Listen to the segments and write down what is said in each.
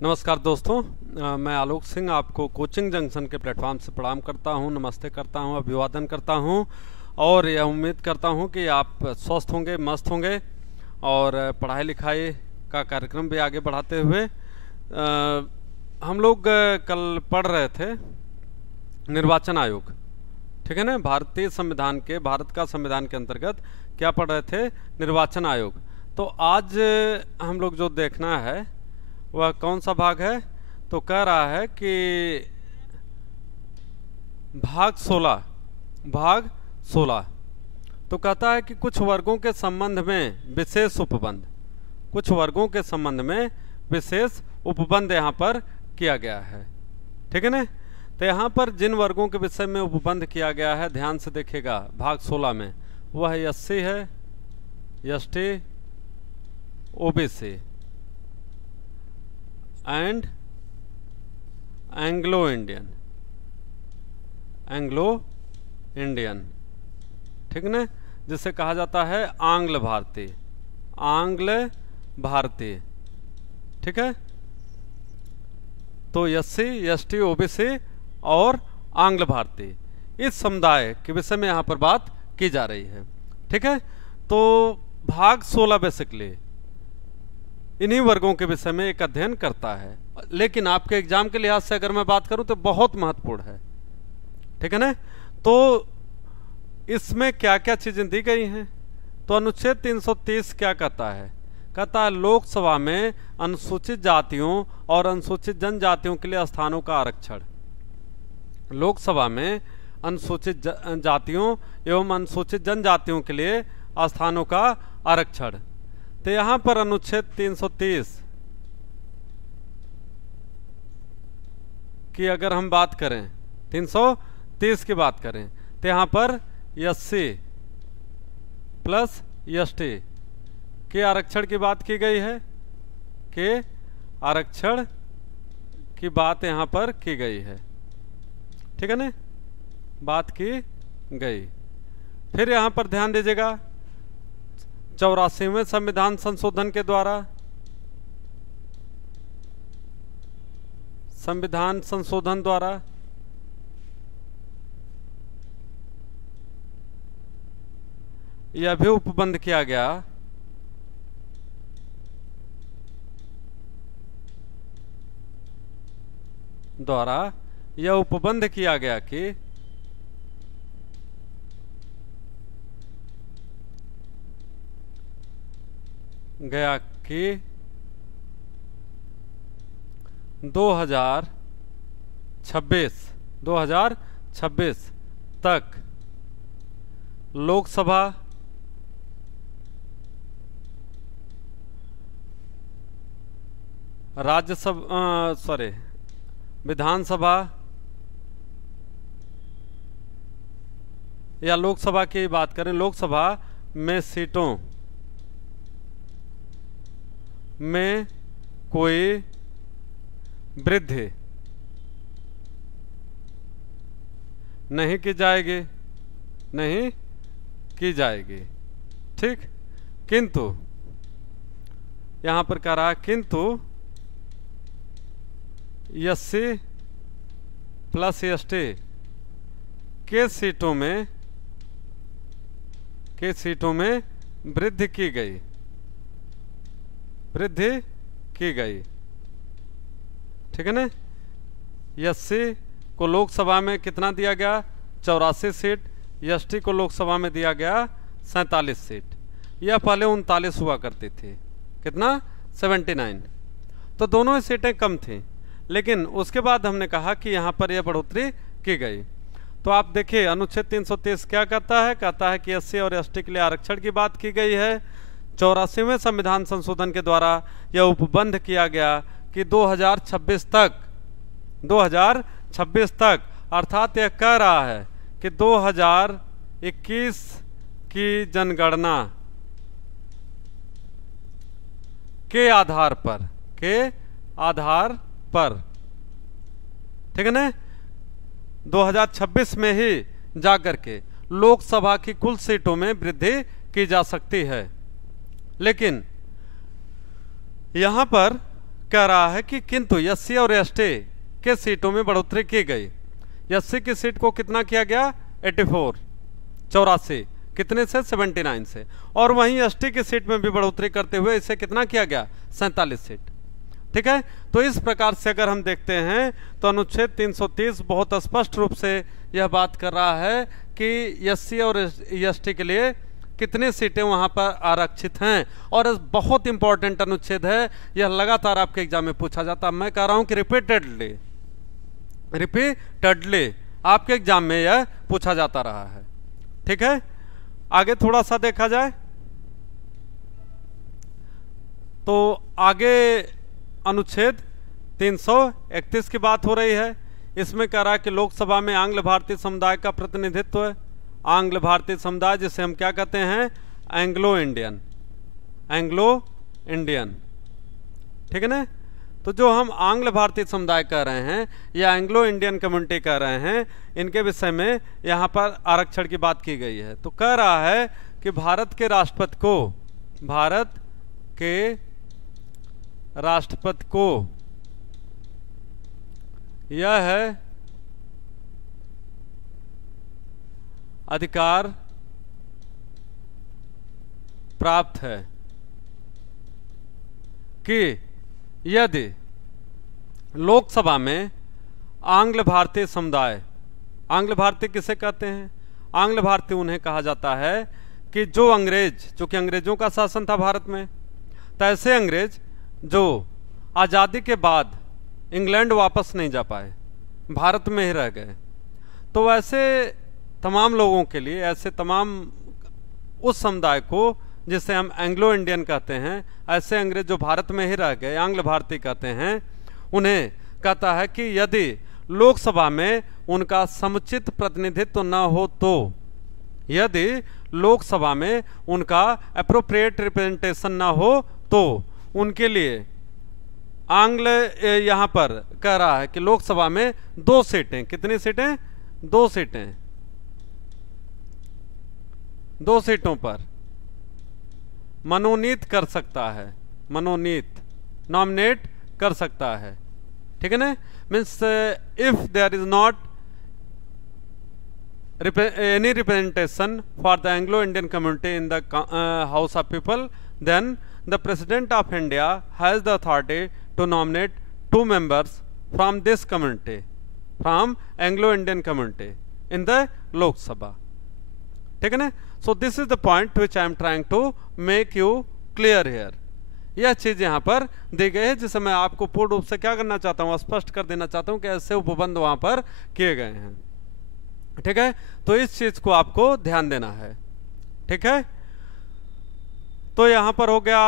नमस्कार दोस्तों, मैं आलोक सिंह आपको कोचिंग जंक्शन के प्लेटफॉर्म से प्रणाम करता हूं, नमस्ते करता हूं, अभिवादन करता हूं और यह उम्मीद करता हूं कि आप स्वस्थ होंगे, मस्त होंगे और पढ़ाई लिखाई का कार्यक्रम भी आगे बढ़ाते हुए हम लोग कल पढ़ रहे थे निर्वाचन आयोग, ठीक है ना। भारतीय संविधान के, भारत का संविधान के अंतर्गत क्या पढ़ रहे थे? निर्वाचन आयोग। तो आज हम लोग जो देखना है वह कौन सा भाग है? तो कह रहा है कि भाग 16 तो कहता है कि कुछ वर्गों के संबंध में विशेष उपबंध, कुछ वर्गों के संबंध में विशेष उपबंध यहाँ पर किया गया है, ठीक है ना। तो यहाँ पर जिन वर्गों के विषय में उपबंध किया गया है, ध्यान से देखिएगा, भाग 16 में वह एससी है, ST, OBC and Anglo Indian, ठीक है ना, जिसे कहा जाता है आंग्ल भारतीय, ठीक है। तो एससी, एसटी, ओबीसी और आंग्ल भारतीय, इस समुदाय के विषय में यहाँ पर बात की जा रही है, ठीक है। तो भाग 16 बेसिकली इन्हीं वर्गों के विषय में एक अध्ययन करता है, लेकिन आपके एग्जाम के लिहाज से अगर मैं बात करूं तो बहुत महत्वपूर्ण है, ठीक है ना। तो इसमें क्या क्या चीजें दी गई हैं? तो अनुच्छेद 330 क्या कहता है? कहता है लोकसभा में अनुसूचित जातियों और अनुसूचित जनजातियों के लिए स्थानों का आरक्षण। लोकसभा में अनुसूचित जातियों एवं अनुसूचित जनजातियों के लिए स्थानों का आरक्षण। तो यहां पर अनुच्छेद 330 की अगर हम बात करें, 330 की बात करें, तो यहां पर एससी प्लस एसटी के आरक्षण की बात की गई है, के आरक्षण की बात यहां पर की गई है, ठीक है ना, बात की गई। फिर यहां पर ध्यान दीजिएगा, 84वें संविधान संशोधन के द्वारा, संविधान संशोधन द्वारा यह भी उपबंध किया गया कि गया कि 2026 तक लोकसभा, राज्यसभा, विधानसभा या लोकसभा की बात करें, लोकसभा में सीटों में कोई वृद्धि नहीं की जाएगी, ठीक। किंतु यहां पर कह रहा है किंतु एससी प्लस एसटी के सीटों में वृद्धि की गई, ठीक है ना। एससी को लोकसभा में कितना दिया गया? 84 सीट। एसटी को लोकसभा में दिया गया 47 सीट। यह पहले 39 हुआ करती थी, कितना? 79। तो दोनों ही सीटें कम थी, लेकिन उसके बाद हमने कहा कि यहाँ पर यह बढ़ोतरी की गई। तो आप देखिए अनुच्छेद 330 क्या कहता है? कहता है कि एससी और एसटी के लिए आरक्षण की बात की गई है। 84वें संविधान संशोधन के द्वारा यह उपबंध किया गया कि 2026 तक, अर्थात यह कह रहा है कि 2021 की जनगणना के आधार पर, ठीक है ना, 2026 में ही जाकर के लोकसभा की कुल सीटों में वृद्धि की जा सकती है। लेकिन यहां पर कह रहा है कि किंतु एससी और एसटी के सीटों में बढ़ोतरी की गई। एससी की सीट को कितना किया गया, 84, 84, कितने से, 79 से, और वहीं एसटी की सीट में भी बढ़ोतरी करते हुए इसे कितना किया गया, 47 सीट। ठीक है, तो इस प्रकार से अगर हम देखते हैं तो अनुच्छेद 330 बहुत स्पष्ट रूप से यह बात कर रहा है कि एससी और एसटी के लिए कितने सीटें वहां पर आरक्षित हैं। और बहुत इंपॉर्टेंट अनुच्छेद है, यह लगातार आपके एग्जाम में पूछा जाता है। मैं कह रहा हूं कि रिपीटेडली आपके एग्जाम में यह पूछा जाता रहा है। ठीक है, आगे थोड़ा सा देखा जाए तो आगे अनुच्छेद 331 की बात हो रही है। इसमें कह रहा है कि लोकसभा में आंग्ल भारतीय समुदाय का प्रतिनिधित्व है। आंग्ल भारतीय समुदाय जिसे हम क्या कहते हैं, एंग्लो इंडियन, ठीक है ना। तो जो हम आंग्ल भारतीय समुदाय कह रहे हैं या एंग्लो इंडियन कम्युनिटी कह रहे हैं, इनके विषय में यहाँ पर आरक्षण की बात की गई है। तो कह रहा है कि भारत के राष्ट्रपति को यह है अधिकार प्राप्त है कि यदि लोकसभा में आंग्ल भारतीय समुदाय, आंग्ल भारतीय किसे कहते हैं, आंग्ल भारतीय उन्हें कहा जाता है कि जो अंग्रेज, चूंकि अंग्रेजों का शासन था भारत में, तो ऐसे अंग्रेज जो आज़ादी के बाद इंग्लैंड वापस नहीं जा पाए, भारत में ही रह गए, तो वैसे तमाम लोगों के लिए, ऐसे तमाम उस समुदाय को जिसे हम एंग्लो इंडियन कहते हैं, ऐसे अंग्रेज जो भारत में ही रह गए, आंग्ल भारतीय कहते हैं, उन्हें कहता है कि यदि लोकसभा में उनका समुचित प्रतिनिधित्व न हो, तो यदि लोकसभा में उनका एप्रोप्रिएट रिप्रेजेंटेशन न हो, तो उनके लिए आंग्ल यहाँ पर कह रहा है कि लोकसभा में 2 सीटें, कितनी सीटें, 2 सीटें, 2 सीटों पर मनोनीत कर सकता है, नॉमिनेट कर सकता है। ठीक है ना, means if there is not any representation for the Anglo-Indian community in the House of People, then the President of India has the authority to nominate 2 members from this community, from Anglo-Indian community in the Lok Sabha. ठीक है ना। So this is the point which I am trying to make you clear here. यह चीज यहाँ पर दी गई है जिसे मैं आपको पूर्ण रूप से क्या करना चाहता हूँ, स्पष्ट कर देना चाहता हूँ कि ऐसे उपबंध वहां पर किए गए हैं। ठीक है, तो इस चीज को आपको ध्यान देना है। ठीक है, तो यहां पर हो गया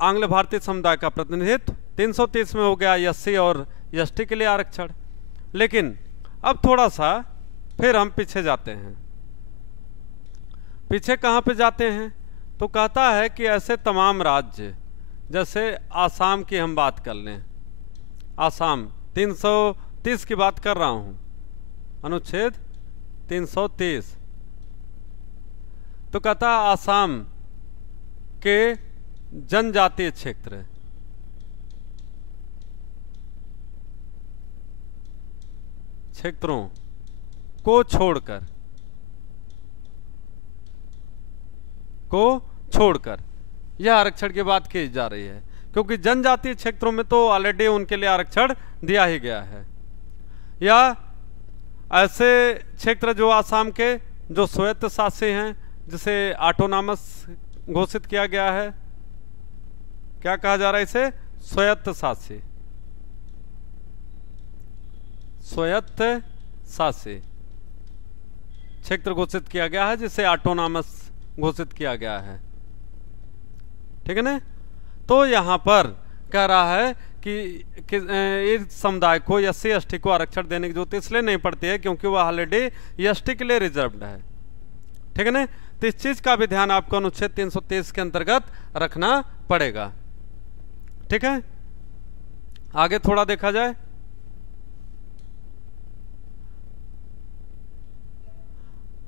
आंग्ल भारतीय समुदाय का प्रतिनिधित्व, 330 में हो गया एससी और एसटी के लिए आरक्षण। लेकिन अब थोड़ा सा फिर हम पीछे जाते हैं। पीछे कहां पे जाते हैं, तो कहता है कि ऐसे तमाम राज्य, जैसे आसाम की हम बात कर लें, आसाम 330 की बात कर रहा हूं, अनुच्छेद 330, तो कहता आसाम के जनजातीय क्षेत्रों को छोड़कर यह आरक्षण की बात की जा रही है, क्योंकि जनजातीय क्षेत्रों में तो ऑलरेडी उनके लिए आरक्षण दिया ही गया है। या ऐसे क्षेत्र जो आसाम के जो स्वायत्त शासी हैं, जिसे ऑटोनॉमस घोषित किया गया है, क्या कहा जा रहा है इसे, स्वायत्त शासी क्षेत्र घोषित किया गया है, जिसे ऑटोनॉमस घोषित किया गया है। ठीक है ना। तो यहां पर कह रहा है कि इस समुदाय को एससी एसटी को आरक्षण देने की जरूरत इसलिए नहीं पड़ती है क्योंकि वह ऑलरेडी एसटी के लिए रिजर्व्ड है। ठीक है ना। तो इस चीज का भी ध्यान आपको अनुच्छेद 330 के अंतर्गत रखना पड़ेगा। ठीक है, आगे थोड़ा देखा जाए।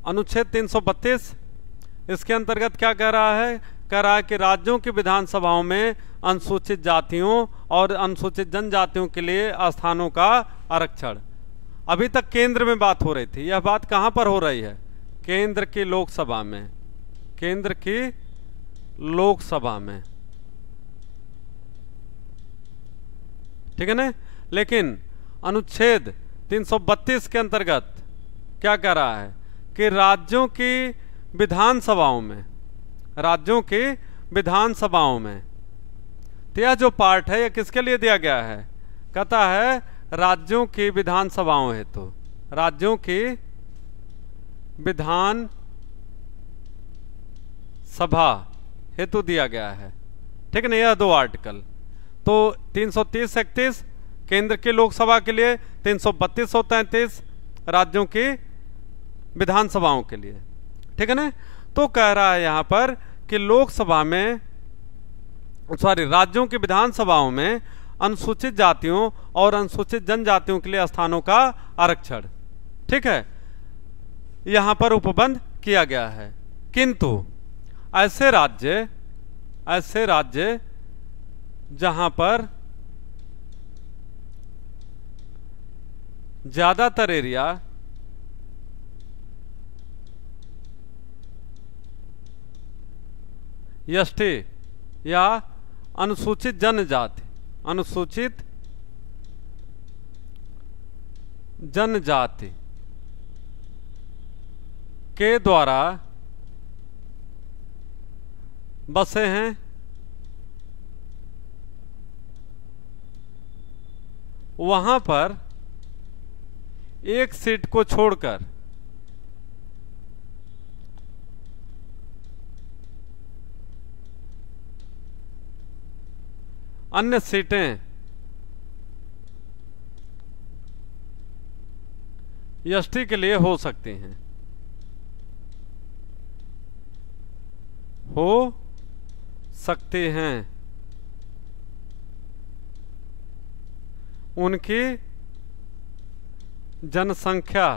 अनुच्छेद 332 इसके अंतर्गत क्या कह रहा है, कह रहा है कि राज्यों की विधानसभाओं में अनुसूचित जातियों और अनुसूचित जनजातियों के लिए स्थानों का आरक्षण। अभी तक केंद्र में बात हो रही थी, यह बात कहां पर हो रही है? केंद्र की लोकसभा में, केंद्र की लोकसभा में, ठीक है ना। लेकिन अनुच्छेद 332 के अंतर्गत क्या कह रहा है कि राज्यों की विधानसभाओं में, राज्यों की विधानसभाओं में, तो यह जो पार्ट है यह किसके लिए दिया गया है? कहता है राज्यों की विधानसभाओं हेतु, राज्यों की विधान सभा हेतु दिया गया है, ठीक है ना। यह दो आर्टिकल तो 330-31 केंद्र की लोकसभा के लिए, 332 और 33 राज्यों की विधानसभाओं के लिए, ठीक है ना। तो कह रहा है यहां पर कि लोकसभा में, सॉरी, राज्यों की विधानसभाओं में अनुसूचित जातियों और अनुसूचित जनजातियों के लिए स्थानों का आरक्षण, ठीक है, यहां पर उपबंध किया गया है। किंतु ऐसे राज्य जहां पर ज्यादातर एरिया एसटी या अनुसूचित जनजाति, अनुसूचित जनजाति के द्वारा बसे हैं, वहां पर एक सीट को छोड़कर अन्य सीटें एसटी के लिए हो सकती हैं, हो सकती हैं। उनकी जनसंख्या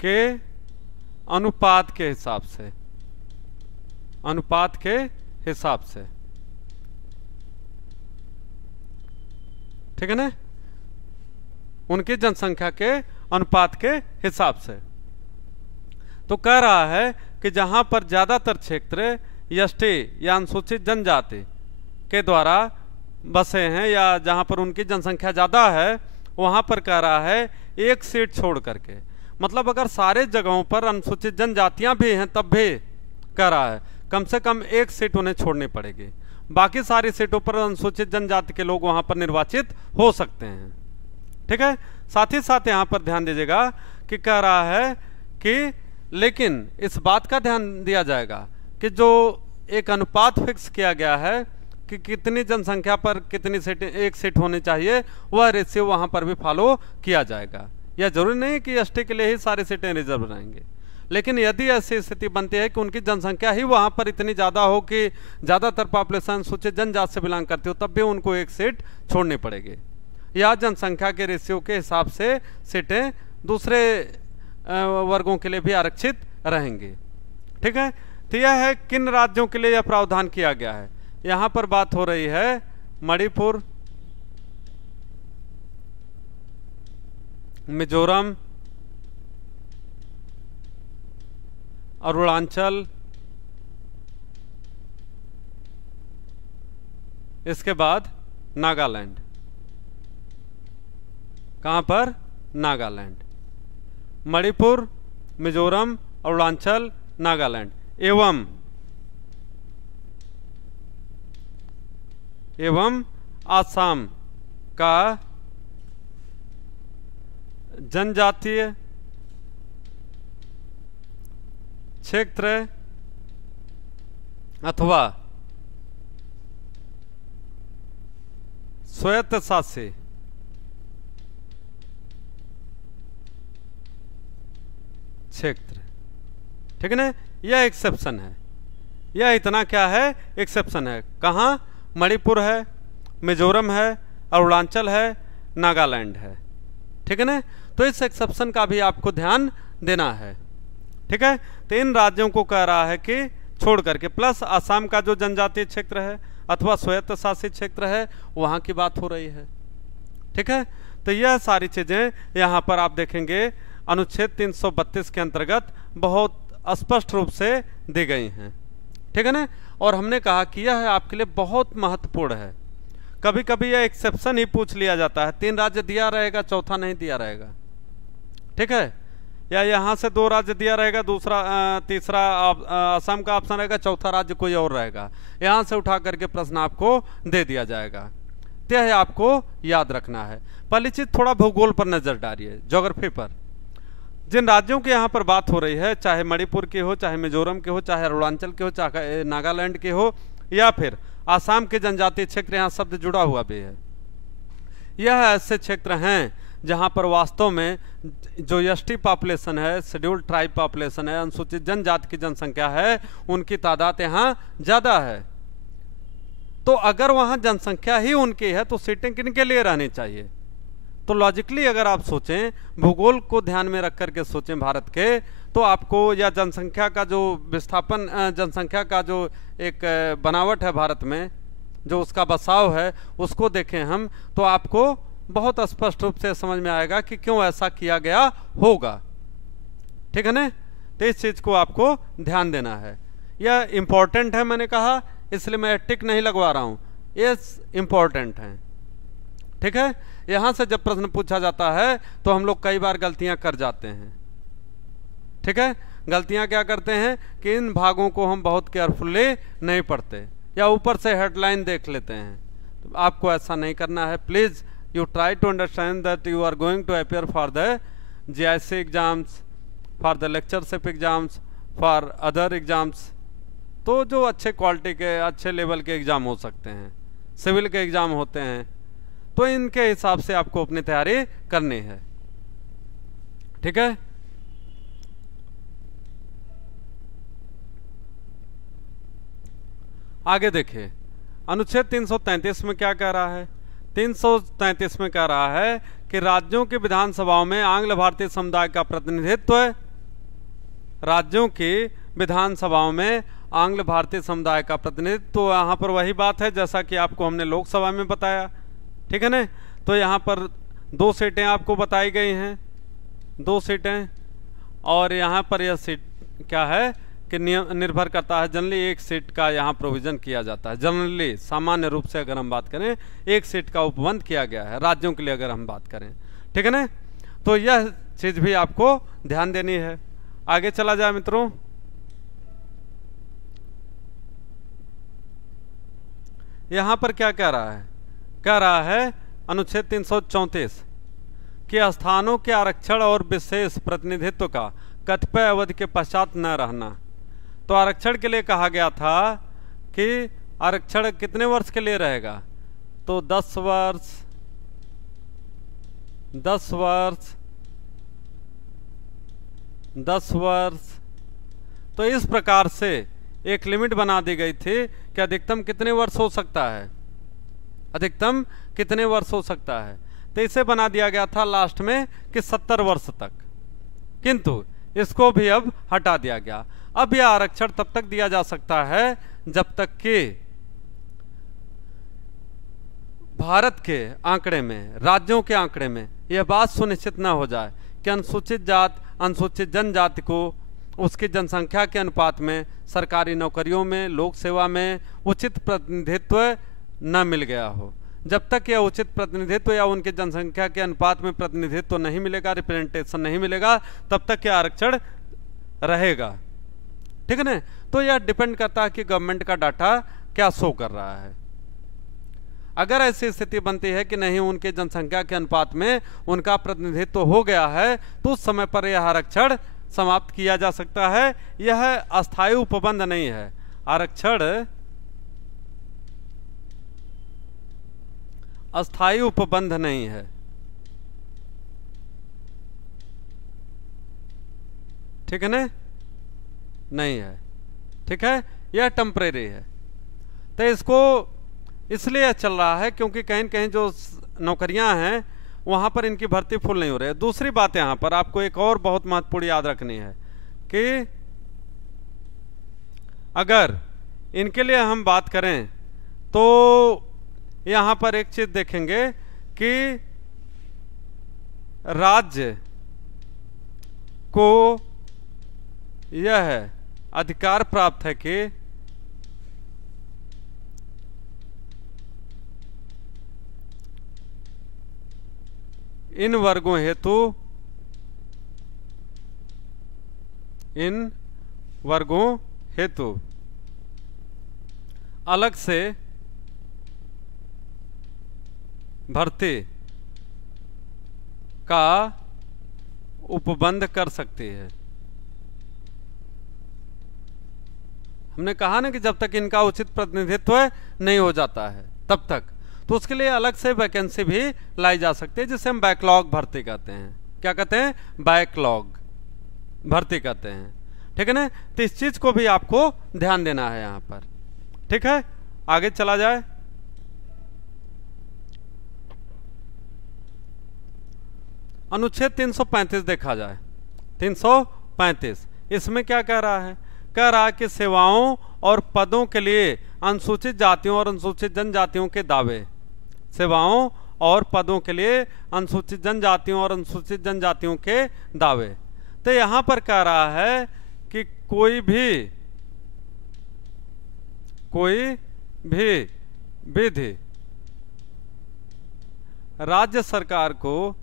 के अनुपात के हिसाब से, अनुपात के हिसाब से, ठीक है ना, उनकी जनसंख्या के अनुपात के हिसाब से। तो कह रहा है कि जहां पर ज्यादातर क्षेत्र एसटी या अनुसूचित जनजाति के द्वारा बसे हैं या जहां पर उनकी जनसंख्या ज्यादा है, वहां पर कह रहा है एक सीट छोड़ करके, मतलब अगर सारे जगहों पर अनुसूचित जनजातियां भी हैं तब भी कह रहा है कम से कम एक सीट उन्हें छोड़नी पड़ेगी, बाकी सारी सीटों पर अनुसूचित जनजाति के लोग वहां पर निर्वाचित हो सकते हैं, ठीक है। साथ ही साथ यहां पर ध्यान दीजिएगा कि कह रहा है कि लेकिन इस बात का ध्यान दिया जाएगा कि जो एक अनुपात फिक्स किया गया है कि कितनी जनसंख्या पर कितनी सीट, एक सीट होनी चाहिए, वह रेशियो वहां पर भी फॉलो किया जाएगा। यह जरूरी नहीं कि एसटी के लिए ही सारी सीटें रिजर्व रहेंगे, लेकिन यदि ऐसी स्थिति बनती है कि उनकी जनसंख्या ही वहां पर इतनी ज्यादा हो कि ज्यादातर पॉपुलेशन अनुसूचित जनजाति से बिलोंग करती हो, तब भी उनको एक सीट छोड़नी पड़ेगी, या जनसंख्या के रेशियो के हिसाब से सीटें दूसरे वर्गों के लिए भी आरक्षित रहेंगी, ठीक है। तो यह है किन राज्यों के लिए यह प्रावधान किया गया है। यहां पर बात हो रही है मणिपुर, मिजोरम, अरुणाचल, इसके बाद नागालैंड। कहां पर? नागालैंड, मणिपुर, मिजोरम, अरुणाचल, नागालैंड एवं आसाम का जनजातीय क्षेत्र अथवा स्वायत्तशासी क्षेत्र, ठीक है ना। यह एक्सेप्शन है, यह इतना क्या है, एक्सेप्शन है। कहाँ? मणिपुर है, मिजोरम है, अरुणाचल है, नागालैंड है, ठीक है ना। तो इस एक्सेप्शन का भी आपको ध्यान देना है, ठीक है। तो इन राज्यों को कह रहा है कि छोड़ करके, प्लस असम का जो जनजातीय क्षेत्र है अथवा स्वायत्त शासित क्षेत्र है वहाँ की बात हो रही है। ठीक है, तो यह सारी चीज़ें यहाँ पर आप देखेंगे अनुच्छेद 332 के अंतर्गत बहुत स्पष्ट रूप से दी गई हैं। ठीक है ना, और हमने कहा कि यह आपके लिए बहुत महत्वपूर्ण है। कभी कभी यह एक्सेप्शन ही पूछ लिया जाता है, 3 राज्य दिया रहेगा, चौथा नहीं दिया रहेगा। ठीक है, या यहाँ से 2 राज्य दिया रहेगा, तीसरा असम का ऑप्शन रहेगा, चौथा राज्य कोई और रहेगा, यहाँ से उठा करके प्रश्न आपको दे दिया जाएगा। तो यह आपको याद रखना है। पहली चीज, थोड़ा भूगोल पर नजर डालिए, ज्योग्राफी पर। जिन राज्यों की यहाँ पर बात हो रही है, चाहे मणिपुर के हो, चाहे मिजोरम के हो, चाहे अरुणाचल के हो, चाहे नागालैंड के हो, या फिर आसाम के जनजातीय क्षेत्र, यहाँ शब्द जुड़ा हुआ भी है। यह ऐसे क्षेत्र हैं जहाँ पर वास्तव में जो एसटी पॉपुलेशन है, शेड्यूल्ड ट्राइब पॉपुलेशन है, अनुसूचित जनजाति की जनसंख्या है, उनकी तादाद यहाँ ज़्यादा है। तो अगर वहाँ जनसंख्या ही उनकी है तो सीटें किनके लिए रहनी चाहिए? तो लॉजिकली अगर आप सोचें, भूगोल को ध्यान में रख करके सोचें भारत के, तो आपको या जनसंख्या का जो विस्थापन, जनसंख्या का जो एक बनावट है भारत में, जो उसका बसाव है, उसको देखें हम, तो आपको बहुत स्पष्ट रूप से समझ में आएगा कि क्यों ऐसा किया गया होगा। ठीक है ना, तो इस चीज़ को आपको ध्यान देना है। यह इम्पोर्टेंट है, मैंने कहा, इसलिए मैं टिक नहीं लगवा रहा हूँ, ये इम्पोर्टेंट है। ठीक है, यहाँ से जब प्रश्न पूछा जाता है तो हम लोग कई बार गलतियाँ कर जाते हैं। ठीक है, गलतियाँ क्या करते हैं कि इन भागों को हम बहुत केयरफुली नहीं पढ़ते या ऊपर से हेडलाइन देख लेते हैं। तो आपको ऐसा नहीं करना है। Please you try to understand that you are going to appear for the GIC exams, for the lectureship exams, for other exams. तो जो अच्छे क्वालिटी के, अच्छे लेवल के एग्ज़ाम हो सकते हैं, सिविल के एग्ज़ाम होते हैं, तो इनके हिसाब से आपको अपनी तैयारी करनी है। ठीक है, आगे देखिए, अनुच्छेद 333 में क्या कह रहा है? 333 में कह रहा है कि राज्यों की विधानसभाओं में आंग्ल भारतीय समुदाय का प्रतिनिधित्व, राज्यों की विधानसभाओं में आंग्ल भारतीय समुदाय का प्रतिनिधित्व। तो यहाँ पर वही बात है जैसा कि आपको हमने लोकसभा में बताया। ठीक है ना, तो यहाँ पर 2 सीटें आपको बताई गई हैं, 2 सीटें, और यहाँ पर यह सीट क्या है कि निर्भर करता है, जनरली 1 सीट का यहाँ प्रोविजन किया जाता है। जनरली, सामान्य रूप से अगर हम बात करें, 1 सीट का उपबंध किया गया है राज्यों के लिए, अगर हम बात करें। ठीक है ना, तो यह चीज़ भी आपको ध्यान देनी है। आगे चला जाए मित्रों, यहाँ पर क्या कह रहा है? कह रहा है अनुच्छेद 334 कि स्थानों के आरक्षण और विशेष प्रतिनिधित्व का कतिपय अवधि के पश्चात न रहना। तो आरक्षण के लिए कहा गया था कि आरक्षण कितने वर्ष के लिए रहेगा? तो 10 वर्ष, 10 वर्ष, 10 वर्ष। तो इस प्रकार से एक लिमिट बना दी गई थी कि अधिकतम कितने वर्ष हो सकता है, अधिकतम कितने वर्ष हो सकता है। तो इसे बना दिया गया था लास्ट में कि 70 वर्ष तक, किंतु इसको भी अब हटा दिया गया। अब यह आरक्षण तब तक दिया जा सकता है जब तक कि भारत के आंकड़े में, राज्यों के आंकड़े में यह बात सुनिश्चित न हो जाए कि अनुसूचित जात, अनुसूचित जनजाति को उसकी जनसंख्या के अनुपात में सरकारी नौकरियों में, लोक सेवा में उचित प्रतिनिधित्व न मिल गया हो। जब तक यह उचित प्रतिनिधित्व या उनकी जनसंख्या के अनुपात में प्रतिनिधित्व नहीं मिलेगा, रिप्रेजेंटेशन नहीं मिलेगा, तब तक यह आरक्षण रहेगा। ठीक है ना, तो यह डिपेंड करता है कि गवर्नमेंट का डाटा क्या शो कर रहा है। अगर ऐसी स्थिति बनती है कि नहीं, उनके जनसंख्या के अनुपात में उनका प्रतिनिधित्व हो गया है, तो उस समय पर यह आरक्षण समाप्त किया जा सकता है। यह अस्थायी उपबंध नहीं है, आरक्षण अस्थायी उपबंध नहीं है। ठीक है ना, नहीं है। ठीक है, यह टेम्परेरी है। तो इसको इसलिए चल रहा है क्योंकि कहीं कहीं जो नौकरियां हैं वहां पर इनकी भर्ती फुल नहीं हो रही है। दूसरी बात यहाँ पर आपको एक और बहुत महत्वपूर्ण याद रखनी है कि अगर इनके लिए हम बात करें तो यहाँ पर एक चीज देखेंगे कि राज्य को यह अधिकार प्राप्त है कि इन वर्गों हेतु अलग से भर्ती का उपबंध कर सकती है। हमने कहा ना कि जब तक इनका उचित प्रतिनिधित्व नहीं हो जाता है तब तक, तो उसके लिए अलग से वैकेंसी भी लाई जा सकती है, जिसे हम बैकलॉग भर्ती कहते हैं। क्या कहते हैं? बैकलॉग भर्ती कहते हैं। ठीक है ना? तो इस चीज को भी आपको ध्यान देना है यहां पर। ठीक है, आगे चला जाए। अनुच्छेद 335 देखा जाए। 335 इसमें क्या कह रहा है? कह रहा है कि सेवाओं और पदों के लिए अनुसूचित जातियों और अनुसूचित जनजातियों के दावे, सेवाओं और पदों के लिए अनुसूचित जनजातियों और अनुसूचित जनजातियों के दावे। तो यहां पर कह रहा है कि कोई भी विधि राज्य सरकार को,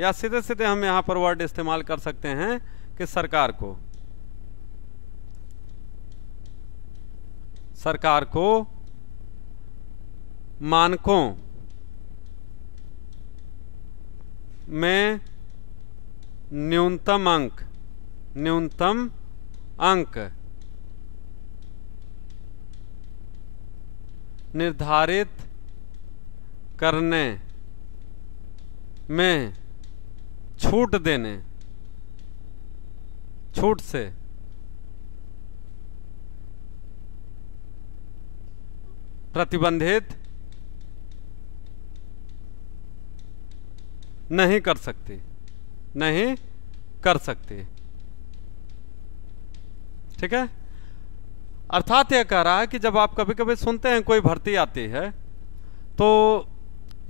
या सीधे सीधे हम यहां पर वर्ड इस्तेमाल कर सकते हैं कि सरकार को मानकों में न्यूनतम अंक निर्धारित करने में छूट से प्रतिबंधित नहीं कर सकती। ठीक है? अर्थात यह कह रहा है कि जब आप कभी कभी सुनते हैं कोई भर्ती आती है तो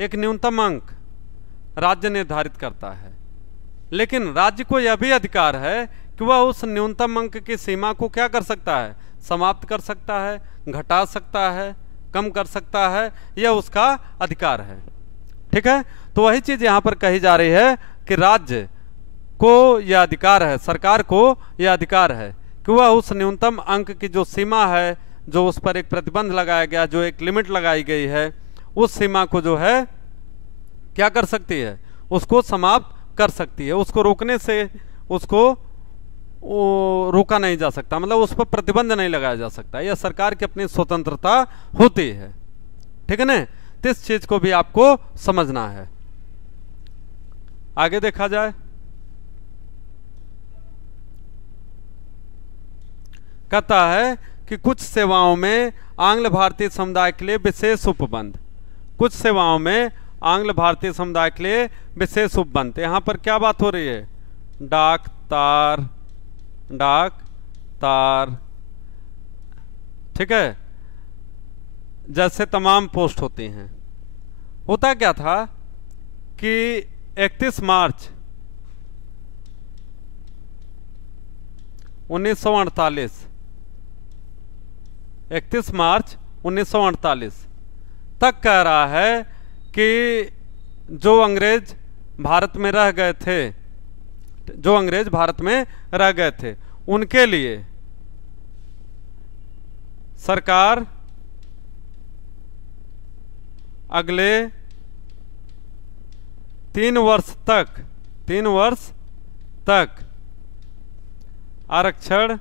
एक न्यूनतम अंक राज्य निर्धारित करता है, लेकिन राज्य को यह भी अधिकार है कि वह उस न्यूनतम अंक की सीमा को क्या कर सकता है? समाप्त कर सकता है, घटा सकता है, कम कर सकता है, यह उसका अधिकार है। ठीक है? तो वही चीज यहां पर कही जा रही है कि राज्य को यह अधिकार है, सरकार को यह अधिकार है कि वह उस न्यूनतम अंक की जो सीमा है, जो उस पर एक प्रतिबंध लगाया गया, जो एक लिमिट लगाई गई है, उस सीमा को जो है क्या कर सकती है? उसको समाप्त कर सकती है। उसको रोकने से उसको रोका नहीं जा सकता, मतलब उस पर प्रतिबंध नहीं लगाया जा सकता। यह सरकार की अपनी स्वतंत्रता होती है। ठीक है ना? तो इस चीज को भी आपको समझना है। आगे देखा जाए। कहता है कि कुछ सेवाओं में आंग्ल भारतीय समुदाय के लिए विशेष उपबंध, कुछ सेवाओं में आंग्ल भारतीय समुदाय के लिए विशेष उपबंध। यहां पर क्या बात हो रही है? डाक तार, ठीक है, जैसे तमाम पोस्ट होती हैं। होता क्या था कि 31 मार्च 1948 तक कह रहा है कि जो अंग्रेज भारत में रह गए थे उनके लिए सरकार अगले 3 वर्ष तक आरक्षण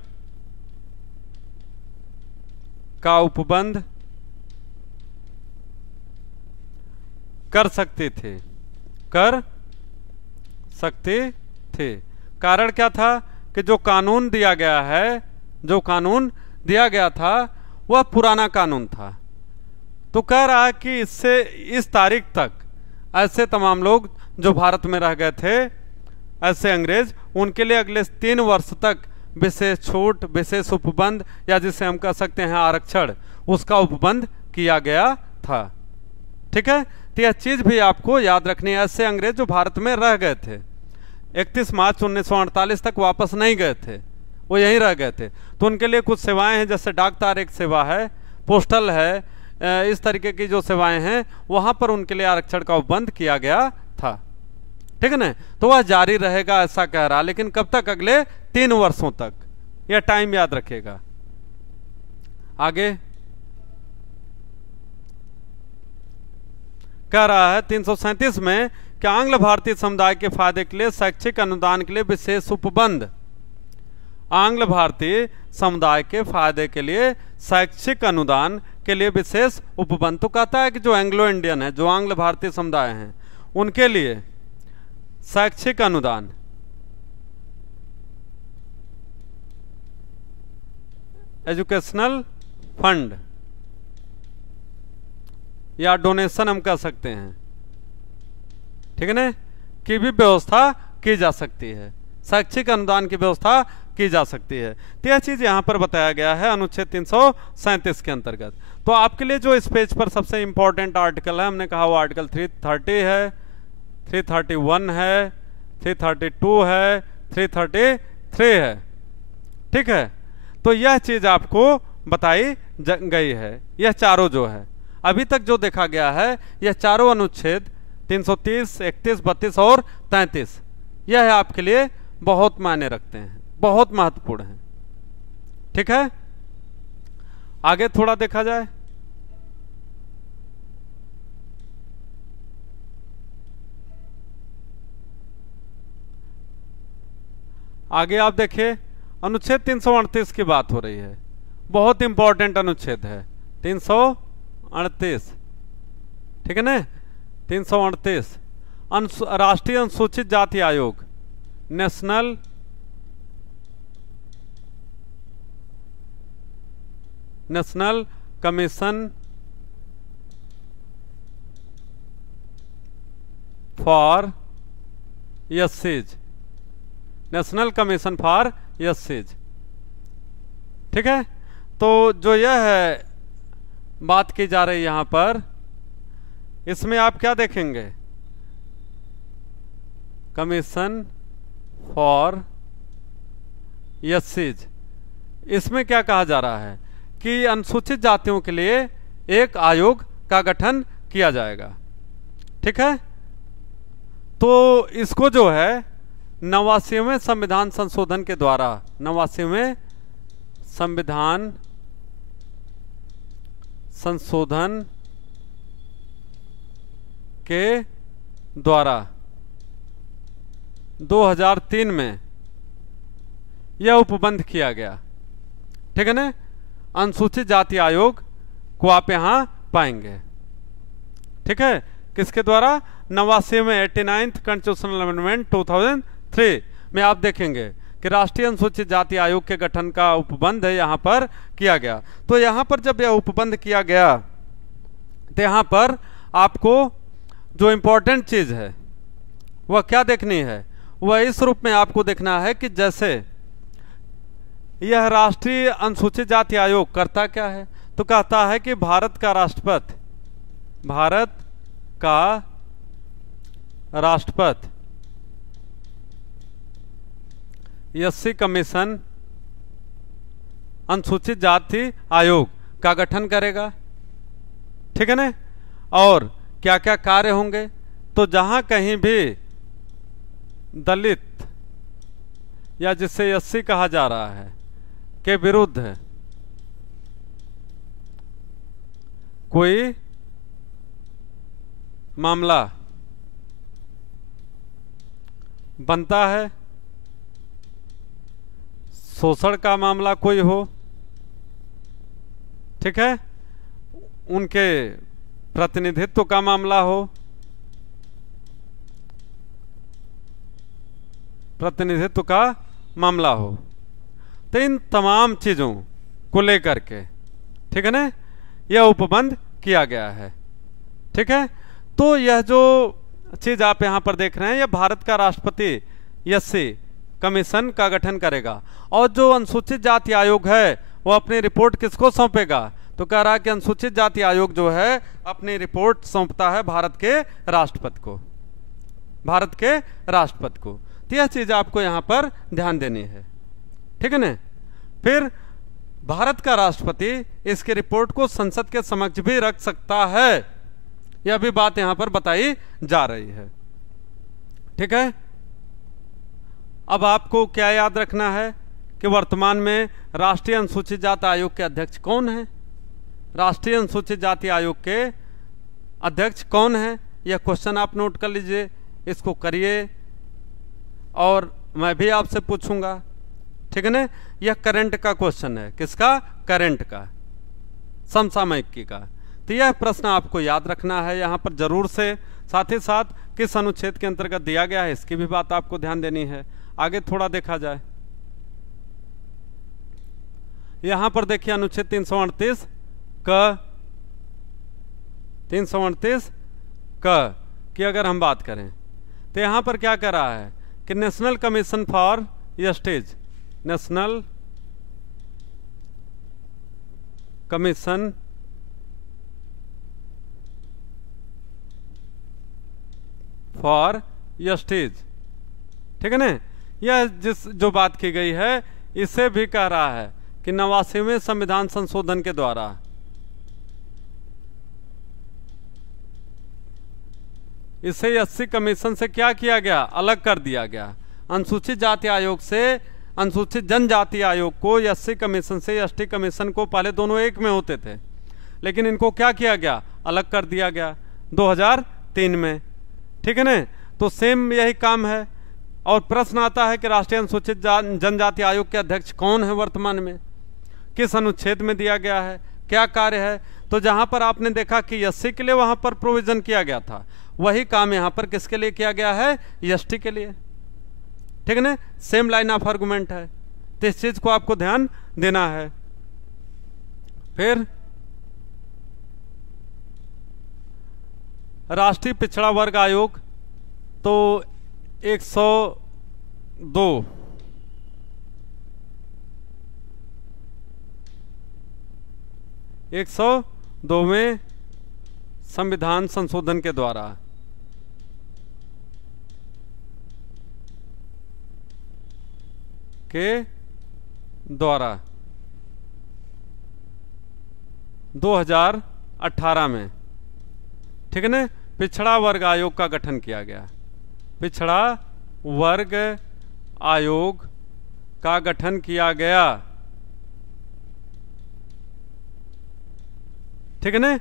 का उपबंध कर सकती थी। कारण क्या था कि जो कानून दिया गया था वह पुराना कानून था। तो कह रहा है कि इससे इस तारीख तक ऐसे तमाम लोग जो भारत में रह गए थे, ऐसे अंग्रेज, उनके लिए अगले 3 वर्ष तक विशेष छूट, विशेष उपबंध, या जिसे हम कह सकते हैं आरक्षण, उसका उपबंध किया गया था। ठीक है, तो यह चीज भी आपको याद रखनी है। ऐसे अंग्रेज जो भारत में रह गए थे, 31 मार्च 1948 तक वापस नहीं गए थे, वो यहीं रह गए थे, तो उनके लिए कुछ सेवाएं हैं, जैसे डाक तार एक सेवा है, पोस्टल है, इस तरीके की जो सेवाएं हैं वहां पर उनके लिए आरक्षण का उपबंध किया गया था। ठीक है ना, तो वह जारी रहेगा ऐसा कह रहा, लेकिन कब तक? अगले 3 वर्षों तक। यह टाइम याद रखिएगा। आगे कह रहा है 337 में कि आंग्ल भारतीय समुदाय के फायदे के लिए शैक्षिक अनुदान के लिए विशेष उपबंध। आंग्ल भारतीय समुदाय के फायदे के लिए शैक्षिक अनुदान के लिए विशेष उपबंध। तो कहता है कि जो एंग्लो इंडियन है, जो आंग्ल भारतीय समुदाय हैं, उनके लिए शैक्षिक अनुदान, एजुकेशनल फंड या डोनेशन हम कह सकते हैं, ठीक है ना, की भी व्यवस्था की जा सकती है, शैक्षिक अनुदान की व्यवस्था की जा सकती है। तो यह चीज यहां पर बताया गया है अनुच्छेद 337 के अंतर्गत। तो आपके लिए जो इस पेज पर सबसे इंपॉर्टेंट आर्टिकल है, हमने कहा वो आर्टिकल 330 है, 331 है, 332 है, 333 है। ठीक है, तो यह चीज आपको बताई गई है। यह चारों जो है अभी तक जो देखा गया है, यह चारों अनुच्छेद 330, 31, 32 और 33, यह आपके लिए बहुत मायने रखते हैं, बहुत महत्वपूर्ण है। ठीक है, आगे थोड़ा देखा जाए। आगे आप देखिए, अनुच्छेद 338 की बात हो रही है, बहुत इंपॉर्टेंट अनुच्छेद है 338। ठीक है ना, 338 राष्ट्रीय अनुसूचित जाति आयोग, national commission for एससीज, national commission for एससीज। ठीक है, तो जो यह है बात की जा रही है यहां पर, इसमें आप क्या देखेंगे? कमीशन फॉर एससीज। इसमें क्या कहा जा रहा है कि अनुसूचित जातियों के लिए एक आयोग का गठन किया जाएगा। ठीक है, तो इसको जो है 89वें संविधान संशोधन के द्वारा, 89वें संविधान संशोधन के द्वारा 2003 में यह उपबंध किया गया। ठीक है ना, अनुसूचित जाति आयोग को आप यहां पाएंगे। ठीक है, किसके द्वारा? 89वें 89th कॉन्स्टिट्यूशनल अमेंडमेंट 2003 में आप देखेंगे कि राष्ट्रीय अनुसूचित जाति आयोग के गठन का उपबंध है यहां पर किया गया। तो यहां पर जब यह उपबंध किया गया, तो यहां पर आपको जो इंपॉर्टेंट चीज है वह क्या देखनी है? वह इस रूप में आपको देखना है कि जैसे यह राष्ट्रीय अनुसूचित जाति आयोग करता क्या है, तो कहता है कि भारत का राष्ट्रपति एससी कमीशन अनुसूचित जाति आयोग का गठन करेगा। ठीक है ना, और क्या क्या कार्य होंगे? तो जहां कहीं भी दलित या जिसे एससी कहा जा रहा है के विरुद्ध कोई मामला बनता है, शोषण का मामला कोई हो, ठीक है, उनके प्रतिनिधित्व का मामला हो, प्रतिनिधित्व का मामला हो, तो इन तमाम चीजों को लेकर के, ठीक है ना, यह उपबंध किया गया है। ठीक है, तो यह जो चीज आप यहां पर देख रहे हैं, यह भारत का राष्ट्रपति एससी कमीशन का गठन करेगा। और जो अनुसूचित जाति आयोग है वो अपनी रिपोर्ट किसको सौंपेगा? तो कह रहा है कि अनुसूचित जाति आयोग जो है अपनी रिपोर्ट सौंपता है भारत के राष्ट्रपति को, भारत के राष्ट्रपति को। तो यह चीज आपको यहाँ पर ध्यान देनी है, ठीक है ना। फिर भारत का राष्ट्रपति इसकी रिपोर्ट को संसद के समक्ष भी रख सकता है, यह भी बात यहाँ पर बताई जा रही है, ठीक है। अब आपको क्या याद रखना है कि वर्तमान में राष्ट्रीय अनुसूचित जाति आयोग के अध्यक्ष कौन है? राष्ट्रीय अनुसूचित जाति आयोग के अध्यक्ष कौन है? यह क्वेश्चन आप नोट कर लीजिए, इसको करिए और मैं भी आपसे पूछूंगा, ठीक है ना। यह करंट का क्वेश्चन है, किसका? करंट का, समसामयिकी का। तो यह प्रश्न आपको याद रखना है यहाँ पर जरूर से। साथ ही साथ किस अनुच्छेद के अंतर्गत दिया गया है इसकी भी बात आपको ध्यान देनी है। आगे थोड़ा देखा जाए, यहाँ पर देखिए अनुच्छेद 338 क की अगर हम बात करें तो यहाँ पर क्या कर रहा है कि national commission for justice, national commission for justice, ठीक है ना। यह जो बात की गई है इसे भी कह रहा है कि 89वें संविधान संशोधन के द्वारा इसे एससी कमीशन से क्या किया गया? अलग कर दिया गया। अनुसूचित जाति आयोग से अनुसूचित जनजाति आयोग को एससी कमीशन से एसटी कमीशन को, पहले दोनों एक में होते थे, लेकिन इनको क्या किया गया? अलग कर दिया गया 2003 में, ठीक है ना। तो सेम यही काम है। और प्रश्न आता है कि राष्ट्रीय अनुसूचित जनजाति आयोग के अध्यक्ष कौन है वर्तमान में, किस अनुच्छेद में दिया गया है, क्या कार्य है? तो जहां पर आपने देखा कि एससी के लिए वहां पर प्रोविजन किया गया था, वही काम यहां पर किसके लिए किया गया है? एसटी के लिए, ठीक है ना। सेम लाइन ऑफ आर्गुमेंट है, तो इस चीज को आपको ध्यान देना है। फिर राष्ट्रीय पिछड़ा वर्ग आयोग, तो 102वें संविधान संशोधन के द्वारा के द्वारा 2018 में, ठीक है ना, पिछड़ा वर्ग आयोग का गठन किया गया। पिछड़ा वर्ग आयोग का गठन किया गया, ठीक है ना,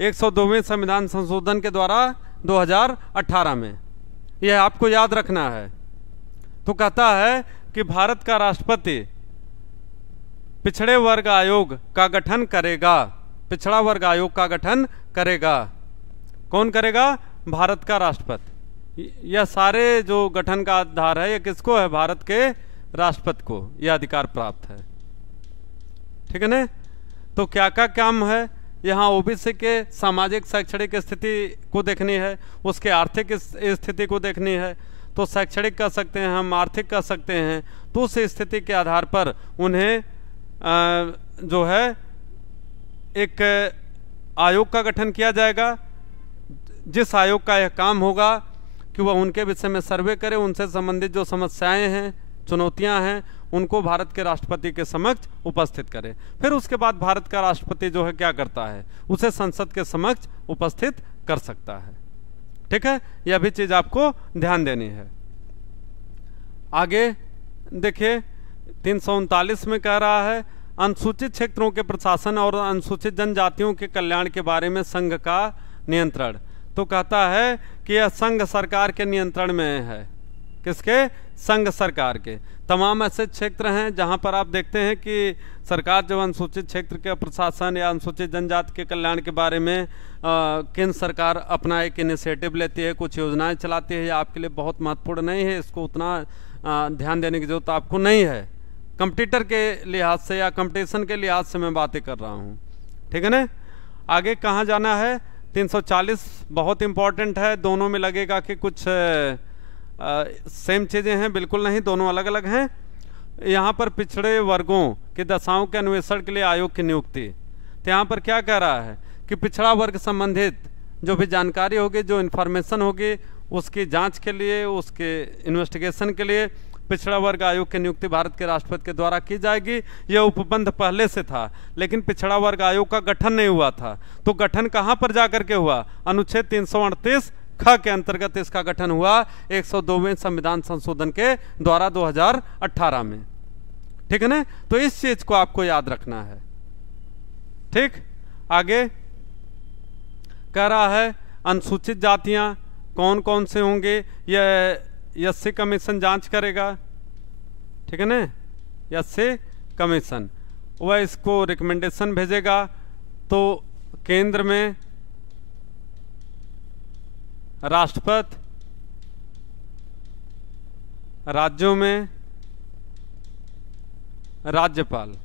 102वें संविधान संशोधन के द्वारा 2018 में। यह आपको याद रखना है। तो कहता है कि भारत का राष्ट्रपति पिछड़े वर्ग आयोग का गठन करेगा, पिछड़ा वर्ग आयोग का गठन करेगा। कौन करेगा? भारत का राष्ट्रपति। यह सारे जो गठन का आधार है, यह किसको है? भारत के राष्ट्रपति को यह अधिकार प्राप्त है, ठीक है ना। तो क्या क्या काम है यहाँ? ओबीसी के सामाजिक शैक्षणिक स्थिति को देखनी है, उसके आर्थिक स्थिति को देखनी है। तो शैक्षणिक कह सकते हैं हम, आर्थिक कह सकते हैं। तो उस स्थिति के आधार पर उन्हें जो है एक आयोग का गठन किया जाएगा, जिस आयोग का यह काम होगा कि वह उनके विषय में सर्वे करे, उनसे संबंधित जो समस्याएं हैं, चुनौतियां हैं, उनको भारत के राष्ट्रपति के समक्ष उपस्थित करे। फिर उसके बाद भारत का राष्ट्रपति जो है क्या करता है? उसे संसद के समक्ष उपस्थित कर सकता है, ठीक है। यह भी चीज आपको ध्यान देनी है। आगे देखिए 339 में कह रहा है अनुसूचित क्षेत्रों के प्रशासन और अनुसूचित जनजातियों के कल्याण के बारे में संघ का नियंत्रण। तो कहता है कि यह संघ सरकार के नियंत्रण में है। किसके? संघ सरकार के। तमाम ऐसे क्षेत्र हैं जहां पर आप देखते हैं कि सरकार जो अनुसूचित क्षेत्र के प्रशासन या अनुसूचित जनजाति के कल्याण के बारे में केंद्र सरकार अपना एक इनिशिएटिव लेती है, कुछ योजनाएं चलाती है। आपके लिए बहुत महत्वपूर्ण नहीं है, इसको उतना ध्यान देने की जरूरत आपको नहीं है। कंप्यूटर के लिहाज से या कंपटीशन के लिहाज से मैं बातें कर रहा हूँ, ठीक है ना। आगे कहाँ जाना है? 340 बहुत इंपॉर्टेंट है। दोनों में लगेगा कि कुछ सेम चीज़ें हैं? बिल्कुल नहीं, दोनों अलग अलग हैं। यहाँ पर पिछड़े वर्गों की दशाओं के अन्वेषण के लिए आयोग की नियुक्ति, तो यहाँ पर क्या कह रहा है कि पिछड़ा वर्ग संबंधित जो भी जानकारी होगी, जो इन्फॉर्मेशन होगी, उसकी जांच के लिए, उसके इन्वेस्टिगेशन के लिए पिछड़ा वर्ग आयोग की नियुक्ति भारत के राष्ट्रपति के द्वारा की जाएगी। यह उपबंध पहले से था, लेकिन पिछड़ा वर्ग आयोग का गठन नहीं हुआ था। तो गठन कहाँ पर जाकर के हुआ? अनुच्छेद 338 ख के अंतर्गत इसका गठन हुआ 102वें संविधान संशोधन के द्वारा 2018 में। ठीक है ना? तो इस चीज को आपको याद रखना है। ठीक, आगे कह रहा है अनुसूचित जातियां कौन कौन से होंगे, यह एससी कमीशन जांच करेगा। ठीक है ना? एससी कमीशन वह इसको रिकमेंडेशन भेजेगा। तो केंद्र में राष्ट्रपति, राज्यों में राज्यपाल।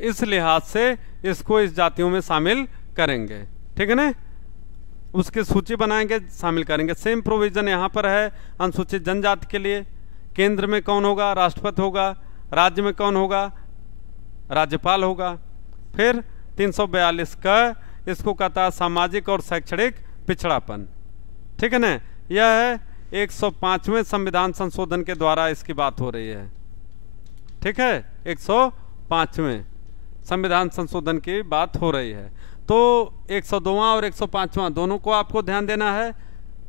इस लिहाज से इसको इस जातियों में शामिल करेंगे। ठीक है ना? उसकी सूची बनाएंगे, शामिल करेंगे। सेम प्रोविजन यहाँ पर है अनुसूचित जनजाति के लिए। केंद्र में कौन होगा? राष्ट्रपति होगा। राज्य में कौन होगा? राज्यपाल होगा। फिर 342 का इसको कहता है सामाजिक और शैक्षणिक पिछड़ापन। ठीक है ना? यह है 105वें संविधान संशोधन के द्वारा इसकी बात हो रही है। ठीक है? 105वें संविधान संशोधन की बात हो रही है। तो 102वां और 105वां दोनों को आपको ध्यान देना है।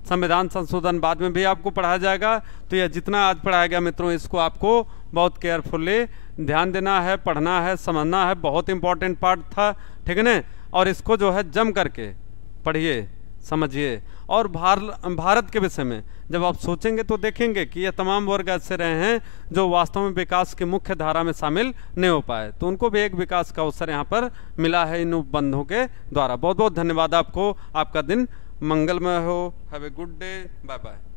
संविधान संशोधन बाद में भी आपको पढ़ाया जाएगा। तो यह जितना आज पढ़ाया गया मित्रों, इसको आपको बहुत केयरफुली ध्यान देना है, पढ़ना है, समझना है। बहुत इंपॉर्टेंट पार्ट था। ठीक है ना? और इसको जो है जम करके पढ़िए, समझिए। और भारत के विषय में जब आप सोचेंगे तो देखेंगे कि ये तमाम वर्ग ऐसे रहे हैं जो वास्तव में विकास की मुख्य धारा में शामिल नहीं हो पाए, तो उनको भी एक विकास का अवसर यहाँ पर मिला है इन उपबंधों के द्वारा। बहुत बहुत धन्यवाद आपको। आपका दिन मंगलमय हो। Have a good day. Bye bye.